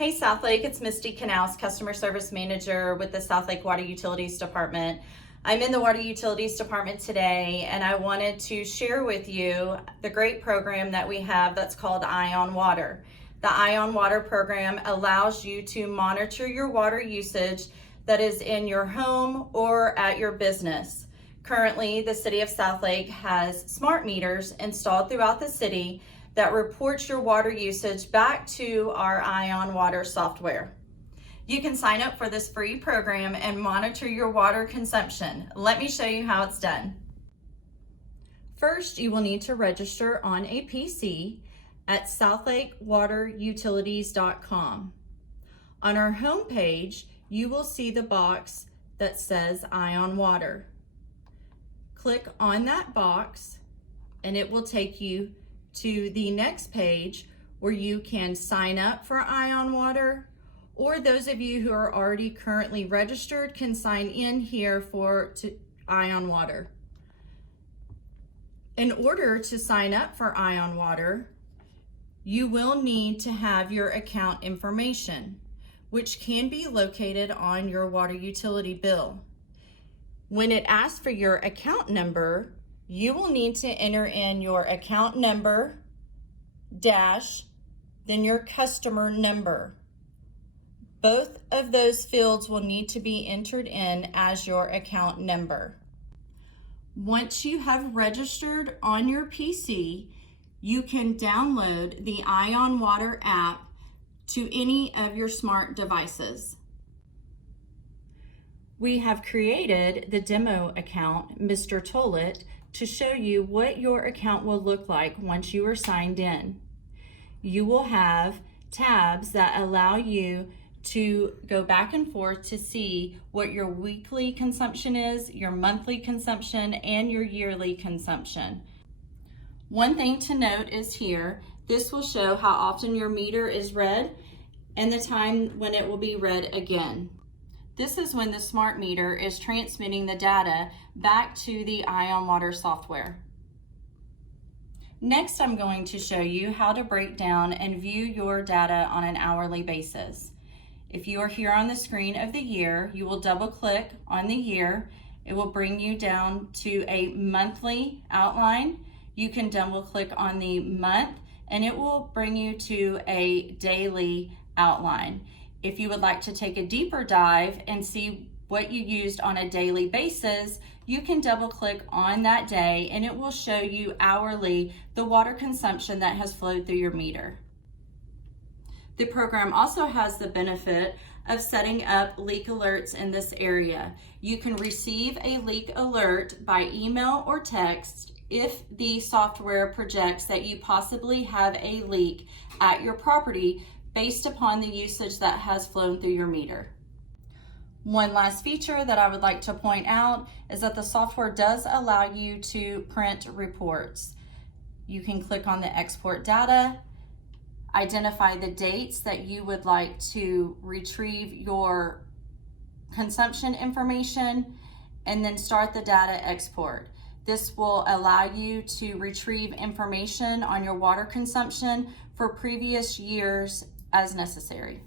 Hey Southlake, it's Misty Knaust, Customer Service Manager with the Southlake Water Utilities Department. I'm in the Water Utilities Department today, and I wanted to share with you the great program that we have that's called Eye on Water. The Eye on Water program allows you to monitor your water usage that is in your home or at your business. Currently, the City of Southlake has smart meters installed throughout the city that reports your water usage back to our Eye on Water software. You can sign up for this free program and monitor your water consumption. Let me show you how it's done. First, you will need to register on a PC at southlakewaterutilities.com. On our home page, you will see the box that says Eye on Water. Click on that box and it will take you to the next page where you can sign up for Eye on Water, or those of you who are already currently registered can sign in here for Eye on Water. In order to sign up for Eye on Water, you will need to have your account information, which can be located on your water utility bill. When it asks for your account number, you will need to enter in your account number dash, then your customer number. Both of those fields will need to be entered in as your account number. Once you have registered on your PC, you can download the Eye on Water app to any of your smart devices. We have created the demo account, Mr. Tollett, to show you what your account will look like once you are signed in. You will have tabs that allow you to go back and forth to see what your weekly consumption is, your monthly consumption, and your yearly consumption. One thing to note is here, this will show how often your meter is read and the time when it will be read again. This is when the smart meter is transmitting the data back to the Eye on Water software. Next, I'm going to show you how to break down and view your data on an hourly basis. If you are here on the screen of the year, you will double click on the year. It will bring you down to a monthly outline. You can double click on the month and it will bring you to a daily outline. If you would like to take a deeper dive and see what you used on a daily basis, you can double click on that day and it will show you hourly the water consumption that has flowed through your meter. The program also has the benefit of setting up leak alerts in this area. You can receive a leak alert by email or text if the software projects that you possibly have a leak at your property based upon the usage that has flown through your meter. One last feature that I would like to point out is that the software does allow you to print reports. You can click on the export data, identify the dates that you would like to retrieve your consumption information, and then start the data export. This will allow you to retrieve information on your water consumption for previous years as necessary.